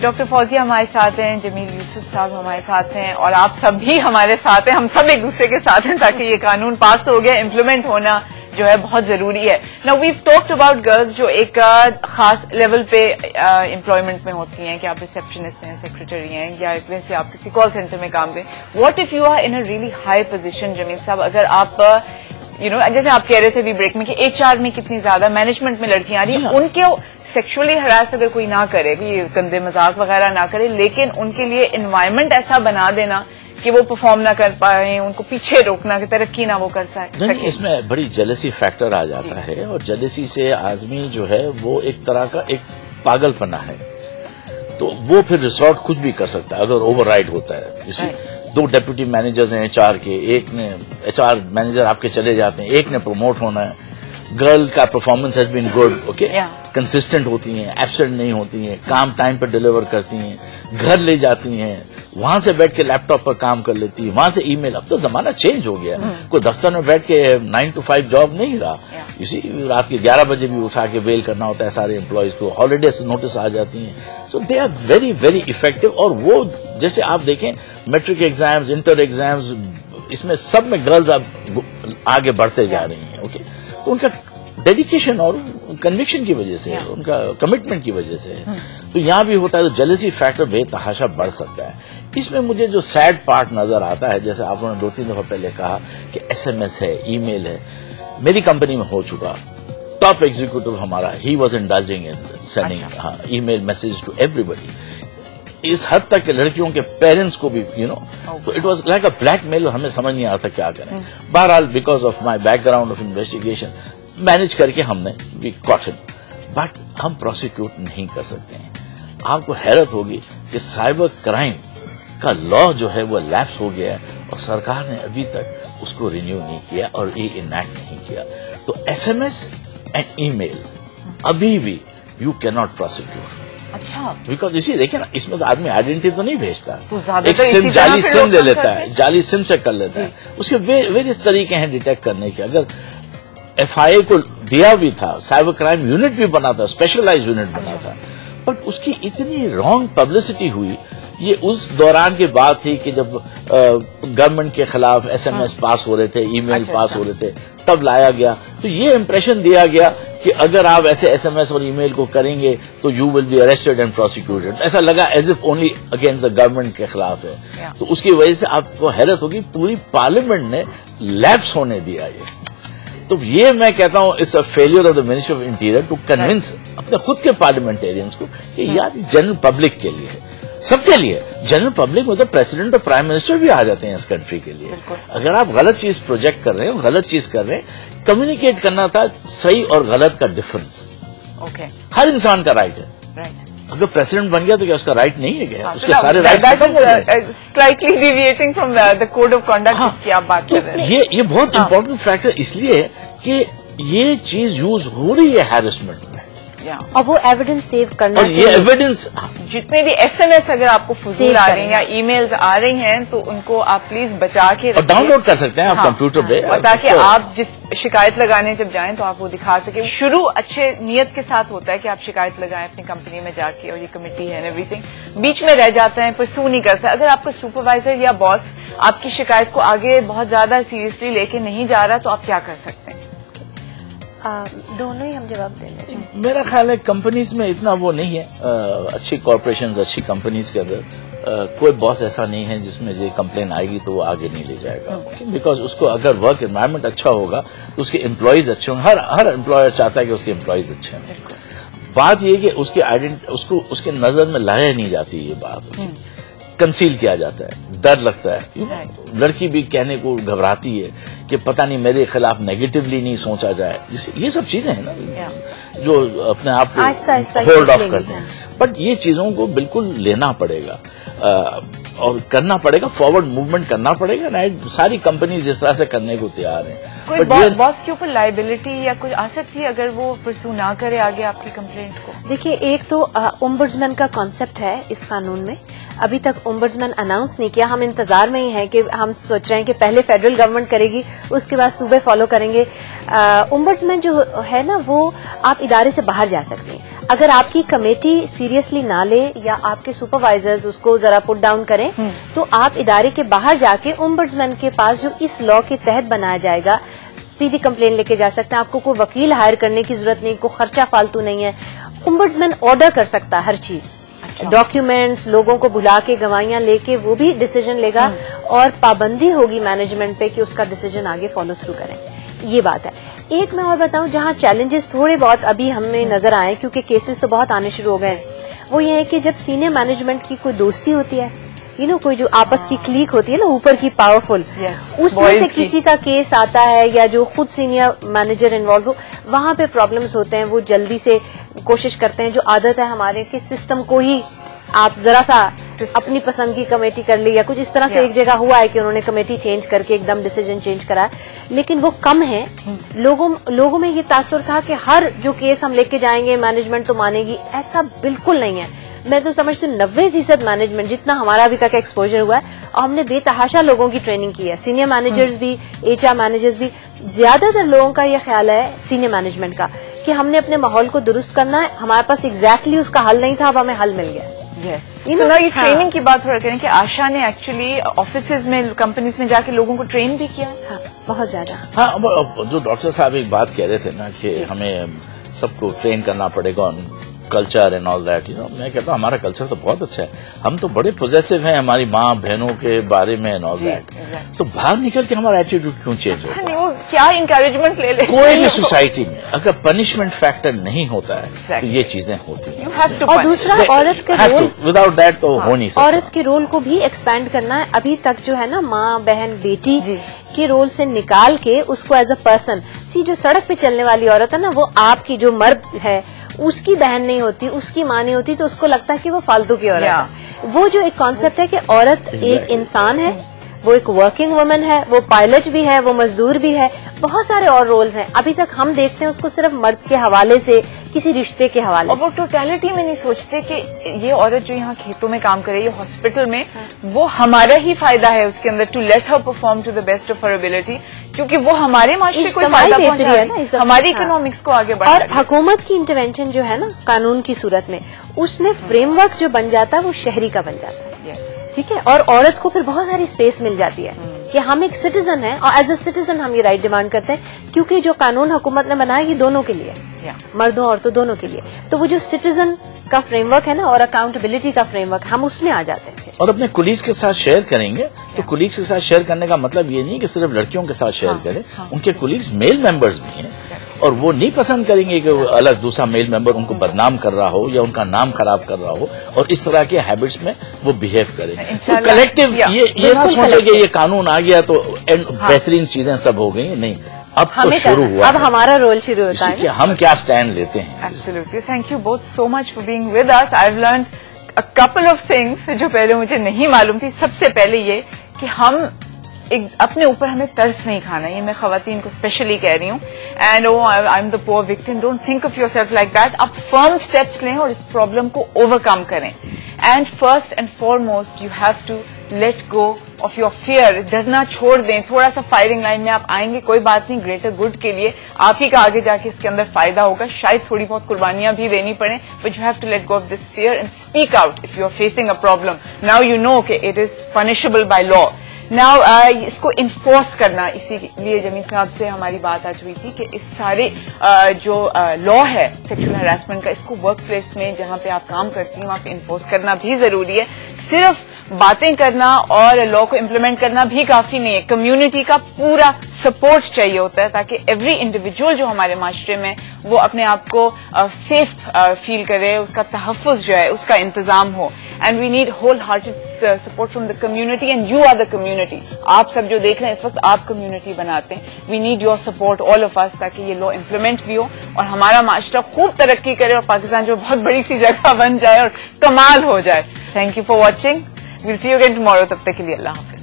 Doctor Fauzia ہمارے ساتھ ہیں, جمیل یوسف صاحب ہمارے ساتھ ہیں, اور آپ سب بھی ہمارے ساتھ ہیں. ہم سب ایک دوسرے کے ساتھ ہیں تاکہ یہ قانون پاس ہو گیا, امپلیمنٹ ہونا جو ہے بہت ضروری ہے. نا ویو ٹاکڈ اباؤٹ گرلز جو ایک خاص لیول پہ امپلائمنٹ میں ہوتی ہیں, کہ آپ ریسپشنسٹ ہیں, سیکرٹری ہیں, یا ویسے آپ کسی کال سینٹر میں کام کریں. What if you are in a really high position Jameel صاحب, اگر آپ جیسے آپ کہہ رہے تھے بریک میں کہ ایچ آر میں کتنی زیادہ مینجمنٹ میں لڑکیاں آ رہی ہیں, ان کے سیکشولی ہراس اگر کوئی نہ کرے, گندے مذاق وغیرہ نہ کرے, لیکن ان کے لیے انوائرمنٹ ایسا بنا دینا کہ وہ پرفارم نہ کر پائیں, ان کو پیچھے روکنا کہ ترقی نہ وہ کر سکے. نہیں, اس میں بڑی جیلسی فیکٹر آ جاتا ہے, اور جیلسی سے آدمی جو ہے وہ ایک طرح کا ایک پاگل پنا ہے, تو وہ پھر ریسورٹ کچھ بھی کر سکتا ہے اگر اوور رائڈ ہوتا ہے. دو ڈیپوٹی مینیجرز ہیں ایچ آر کے, ایک نے ایچ آر مینیجر آپ کے چلے جاتے ہیں, ایک نے پروموٹ ہونا ہے. گرل کا performance has been good, okay, consistent ہوتی ہیں, ایبسنٹ نہیں ہوتی ہیں, کام ٹائم پہ ڈلیور کرتی ہیں, گھر لے جاتی ہیں, وہاں سے بیٹھ کے لیپ ٹاپ پر کام کر لیتی ہے, وہاں سے ای میل. اب تو زمانہ چینج ہو گیا, کوئی دفتر میں بیٹھ کے 9 to 5 جاب نہیں رہا. اسی رات کے 11 بجے بھی اٹھا کے ویل کرنا ہوتا ہے سارے امپلائیز کو, ہالیڈیز نوٹس آ جاتی ہیں. So they are very very effective. اور وہ جیسے آپ دیکھیں میٹرک ایگزامز, انٹر ایگزامز, اس میں سب میں گرلز اب آگے بڑھتے جا رہی ہیں. اوکے, تو ان کا ڈیڈیکیشن اور کنوکشن کی وجہ سے, ان کا کمٹمنٹ کی وجہ سے. تو یہاں بھی ہوتا ہے تو جیلسی فیکٹر بے تحاشا بڑھ سکتا ہے. اس میں مجھے جو سیڈ پارٹ نظر آتا ہے, جیسے آپ نے 2-3 دفعہ پہلے کہا کہ ایس ایم ایس ہے, ای میل ہے, میری کمپنی میں ہو چکا. ٹاپ ایگزیکٹو ہمارا, he was indulging in sending email message to everybody, اس حد تک کہ لڑکیوں کے پیرنٹس کو بھی تو it was like a blackmail, اور ہمیں سمجھ نہیں آتا کیا کریں. بہرحال because of my background of investigation manage کر کے ہم نے وی کاٹ اٹ, بٹ ہم پروسیکیوٹ نہیں کر سکتے ہیں. آپ کو حیرت ہوگی کہ سائبر کرائم کا لا جو ہے وہ لیپس ہو گیا ہے, اور سرکار نے ابھی تک اس کو رینیو نہیں کیا اور یہ انیکٹ نہیں کیا. تو ایس ایم ایس اینڈ ای میل ابھی بھی یو کی ناٹ پروسیکیوٹ. اچھا, بیکاز اسی دیکھیں نا, اس میں تو آدمی آئیڈینٹی تو نہیں بھیجتا, ایک سم جعلی سم لے لیتا ہے, جعلی سم سے کر لیتا ہے. اس کے ویریس طریقے ہیں ڈیٹیکٹ کرنے کے. اگر ایف آئی اے کو دیا بھی تھا, سائبر کرائم یونٹ بھی بنا تھا, اسپیشلائز یونٹ بنا تھا, بٹ اس کی اتنی رانگ پبلسٹی ہوئی. یہ اس دوران کی بات تھی کہ جب گورنمنٹ کے خلاف ایس ایم ایس پاس ہو رہے تھے, ای میل پاس ہو رہے تھے, تب لایا گیا. تو یہ امپریشن دیا گیا کہ اگر آپ ایسے ایس ایم ایس اور ای میل کو کریں گے تو you will be arrested and prosecuted. ایسا لگا as if only against the government کے خلاف ہے. تو اس کی وجہ سے آپ کو حیرت ہوگی, پوری پارلیمنٹ نے لیپس ہونے دیا یہ. تو یہ میں کہتا ہوں it's a failure of the ministry of interior to convince اپنے خود کے پارلیمنٹیرینس کو کہ یار جنرل پبلک کے لیے, سب کے لیے, جنرل پبلک میں تو پریزیڈنٹ اور پرائم منسٹر بھی آ جاتے ہیں اس کنٹری کے لیے. اگر آپ غلط چیز پروجیکٹ کر رہے ہیں, غلط چیز کر رہے ہیں, کمیونیکیٹ کرنا تھا صحیح اور غلط کا ڈفرنس. ہر انسان کا رائٹ ہے. اگر پریزیڈنٹ بن گیا تو کیا اس کا رائٹ نہیں ہے کیا؟ اس کے سارے رائٹ ختم ہو گئے. Slightly deviating from the code of conduct جس کی آپ بات کر رہے ہیں. یہ بہت امپورٹنٹ فیکٹر اس لیے کہ یہ چیز یوز ہو رہی ہے ہیرسمنٹ میں, اور وہ ایویڈنس سیو کرنا. اور یہ ایویڈنس جتنے بھی ایس ایم ایس اگر آپ کو فضول آ رہی ہیں یا ای میلز آ رہی ہیں تو ان کو آپ پلیز بچا کے اور ڈاؤن لوڈ کر سکتے ہیں آپ کمپیوٹر پہ, تاکہ آپ جس شکایت لگانے جب جائیں تو آپ وہ دکھا سکیں. شروع اچھے نیت کے ساتھ ہوتا ہے کہ آپ شکایت لگائیں اپنی کمپنی میں جا کے, اور یہ کمیٹی ہے ایوری تھنگ, بیچ میں رہ جاتا ہے, پرسو نہیں کرتا. اگر آپ کا سپروائزر یا باس آپ کی شکایت کو آگے بہت زیادہ سیریسلی لے کے نہیں جا رہا تو آپ کیا کر سکتے ہیں؟ دونوں ہی ہم جواب دیں گے. میرا خیال ہے کمپنیز میں اتنا وہ نہیں ہے, اچھی کارپوریشنز, اچھی کمپنیز کے اندر کوئی باس ایسا نہیں ہے جس میں یہ کمپلین آئے گی تو وہ آگے نہیں لے جائے گا. بیکاز اس کو اگر ورک انوائرمنٹ اچھا ہوگا تو اس کے امپلائیز اچھے ہوں. ہر امپلائر چاہتا ہے کہ اس کے امپلائیز اچھے ہیں. بات یہ کہ اس کے نظر میں لایا نہیں جاتی, یہ بات کنسیل کیا جاتا ہے, ڈر لگتا ہے. لڑکی بھی کہنے کو گھبراتی ہے کہ پتہ نہیں میرے خلاف نیگیٹولی نہیں سوچا جائے. یہ سب چیزیں ہیں نا جو اپنے آپ کو ہولڈ آف کرتے ہیں. بٹ یہ چیزوں کو بالکل لینا پڑے گا اور کرنا پڑے گا, فارورڈ موومنٹ کرنا پڑے گا. ساری کمپنیز اس طرح سے کرنے کو تیار ہیں. کوئی باس کے اوپر لائبلٹی یا کچھ آ سکتی ہے اگر وہ پرسو نہ کرے آگے آپ کی کمپلینٹ کو؟ دیکھیے, ایک تو اومبڈسمین کا کانسیپٹ ہے اس قانون میں, ابھی تک اومبڈسمین اناؤنس نہیں کیا. ہم انتظار میں ہی ہیں کہ ہم سوچ رہے ہیں کہ پہلے فیڈرل گورنمنٹ کرے گی, اس کے بعد صوبے فالو کریں گے. اومبڈسمین جو ہے نا وہ آپ ادارے سے باہر جا سکتے ہیں. اگر آپ کی کمیٹی سیریسلی نہ لے یا آپ کے سپروائزرز اس کو ذرا پٹ ڈاؤن کریں تو آپ ادارے کے باہر جا کے ombudsman کے پاس جو اس لا کے تحت بنایا جائے گا سیدھی کمپلین لے کے جا سکتے ہیں. آپ کو کوئی وکیل ہائر کرنے کی ضرورت نہیں, کوئی خرچہ فالتو نہیں ہے. ombudsman آرڈر کر سکتا ہے ہر چیز, ڈاکیومینٹس لوگوں کو بلا کے گواہیاں لے کے وہ بھی ڈیسیجن لے گا اور پابندی ہوگی مینجمنٹ پہ کہ اس کا ڈیسیجن آگے فالو تھرو کریں. یہ بات ہے. ایک میں اور بتاؤں جہاں چیلنجز تھوڑے بہت ابھی ہمیں نظر آئے کیونکہ کیسز تو بہت آنے شروع ہو گئے ہیں, وہ یہ ہے کہ جب سینئر مینجمنٹ کی کوئی دوستی ہوتی ہے, کوئی جو آپس کی کلیک ہوتی ہے نا اوپر کی پاورفل, اس میں سے کسی کا کیس آتا ہے یا جو خود سینئر مینیجر انوالو ہو, وہاں پہ پرابلمز ہوتے ہیں. وہ جلدی سے کوشش کرتے ہیں, جو عادت ہے ہمارے کہ سسٹم کو ہی آپ ذرا سا اپنی پسند کی کمیٹی کر لی یا کچھ اس طرح سے. ایک جگہ ہوا ہے کہ انہوں نے کمیٹی چینج کر کے ایک دم ڈیسیجن چینج کرا, لیکن وہ کم ہے. لوگوں میں یہ تاثر تھا کہ ہر جو کیس ہم لے کے جائیں گے مینجمنٹ تو مانے گی, ایسا بالکل نہیں ہے. میں تو سمجھتی ہوں 90% مینجمنٹ جتنا ہمارا ابھی تک ایکسپوجر ہوا ہے, اور ہم نے بے تحاشا لوگوں کی ٹریننگ کی ہے, سینئر مینیجرز بھی HR مینیجرز بھی. زیادہ تر لوگوں کا یہ خیال ہے سینئر مینجمنٹ کا کہ ہم نے اپنے ماحول کو درست کرنا ہے, ہمارے پاس ایگزیکٹلی اس کا حل نہیں تھا, اب ہمیں حل مل گیا. یہ ٹریننگ کی بات تھوڑا کریں کہ آشا نے ایکچولی آفیسز میں کمپنیز میں جا کے لوگوں کو ٹرین بھی کیا. بہت زیادہ. ہاں, جو ڈاکٹر صاحب ایک بات کہہ رہے تھے نا کہ ہمیں سب کو ٹرین کرنا پڑے گا کلچر اینڈ آل دیٹ, میں کہتا ہوں ہمارا کلچر تو بہت اچھا ہے, ہم تو بڑے پوزیسو ہیں ہماری ماں بہنوں کے بارے میں اینڈ آل دیٹ, تو باہر نکل کے ہمارا ایٹیٹیوڈ کیوں چینج ہوتا ہے؟ وہ کیا انکریجمنٹ لے لے. کوئی بھی سوسائٹی میں اگر پنشمنٹ فیکٹر نہیں ہوتا ہے تو یہ چیزیں ہوتی ہیں. اور دوسرا عورت کے رول, وداؤٹ دیٹ تو ہو نہیں سکتا. عورت کے رول کو بھی ایکسپینڈ کرنا ہے. ابھی تک جو ہے نا ماں بہن بیٹی کے رول سے نکال کے اس کو ایز اے پرسن, جو سڑک پہ چلنے والی عورت ہے نا, وہ آپ کی جو مرد ہے اس کی بہن نہیں ہوتی, اس کی ماں نہیں ہوتی, تو اس کو لگتا ہے کہ وہ فالتو کی عورت ہے. وہ جو ایک کانسیپٹ ہے کہ عورت ایک انسان ہے, وہ ایک ورکنگ وومن ہے, وہ پائلٹ بھی ہے, وہ مزدور بھی ہے, بہت سارے اور رولز ہیں. ابھی تک ہم دیکھتے ہیں اس کو صرف مرد کے حوالے سے, کسی رشتے کے حوالے سے, اور وہ ٹوٹیلٹی میں نہیں سوچتے کہ یہ عورت جو یہاں کھیتوں میں کام کرے, یہ ہاسپٹل میں, وہ ہمارا ہی فائدہ ہے اس کے اندر, to let her perform to the best of her ability, کیونکہ وہ ہمارے معاشرے کو فائدہ پہنچا رہی ہے, ہماری اکنامکس کو آگے بڑھا. اور حکومت کی انٹرونشن جو ہے نا قانون کی صورت میں, اس میں فریم ورک جو بن جاتا ہے وہ شہری کا بن جاتا ہے. ٹھیک ہے, اور عورت کو پھر بہت ساری اسپیس مل جاتی ہے کہ ہم ایک سٹیزن ہیں, اور ایز اے سٹیزن ہم یہ رائٹ ڈیمانڈ کرتے ہیں, کیونکہ جو قانون حکومت نے بنایا یہ دونوں کے لیے, مردوں عورتوں دونوں کے لیے. تو وہ جو سٹیزن کا فریم ورک ہے نا, اور اکاؤنٹیبلٹی کا فریم ورک, ہم اس میں آ جاتے ہیں. اور اپنے کولیگز کے ساتھ شیئر کریں گے تو کولیگز کے ساتھ شیئر کرنے کا مطلب یہ نہیں کہ صرف لڑکیوں کے ساتھ شیئر کریں, ان کے کولیگز میل ممبرز بھی ہیں, اور وہ نہیں پسند کریں گے کہ الگ دوسرا میل ممبر ان کو بدنام کر رہا ہو یا ان کا نام خراب کر رہا ہو, اور اس طرح کے ہیبٹس میں وہ بہیو کرے. تو کلیکٹو یہ نہ سوچے کہ یہ قانون آ گیا تو بہترین چیزیں سب ہو گئی, نہیں, اب تو شروع ہوا, اب ہمارا رول شروع ہوتا ہے, ہم کیا اسٹینڈ لیتے ہیں. Absolutely. Thank you both so much for being with us. I've learned a couple of things جو پہلے مجھے نہیں معلوم تھی. سب سے پہلے یہ کہ ہم اپنے اوپر ہمیں ترس نہیں کھانا, یہ میں خواتین کو اسپیشلی کہہ رہی ہوں. اینڈ آئی ایم دا پور victim, don't think of your self like that. آپ فرم اسٹیپس لیں اور اس پرابلم کو اوور کم کریں. And first and foremost you have to let go of your fear. ڈرنا چھوڑ دیں. تھوڑا سا فائرنگ لائن میں آپ آئیں گے, کوئی بات نہیں, گریٹر گڈ کے لیے آپ ہی کا آگے جا کے اس کے اندر فائدہ ہوگا. شاید تھوڑی بہت قربانیاں بھی دینی پڑیں, but you have to let go of this fear and speak out if you are facing a problem. Now you know کہ it is punishable by law. Now اس کو انفورس کرنا, اسی لیے جمیل صاحب سے ہماری بات آج ہوئی تھی کہ اس سارے جو لا ہے سیکشل ہراسمنٹ کا, اس کو ورک پلیس میں جہاں پہ آپ کام کرتی ہیں وہاں پہ انفورس کرنا بھی ضروری ہے. صرف باتیں کرنا اور لا کو امپلیمنٹ کرنا بھی کافی نہیں ہے, کمیونٹی کا پورا سپورٹ چاہیے ہوتا ہے تاکہ ایوری انڈیویجول جو ہمارے معاشرے میں وہ اپنے آپ کو سیف فیل کرے, اس کا تحفظ جو ہے اس کا انتظام ہو. And we need wholehearted support from the community, and you are the community. آپ سب جو دیکھ رہے ہیں اس وقت آپ کمیونٹی بناتے ہیں. We need your support all of us تاکہ یہ لا امپلیمنٹ بھی ہو اور ہمارا معاشرہ خوب ترقی کرے اور پاکستان جو بہت بڑی سی جگہ بن جائے اور کمال ہو جائے. Thank you for watching. We'll see you again tomorrow. تب تک کے لیے اللہ حافظ.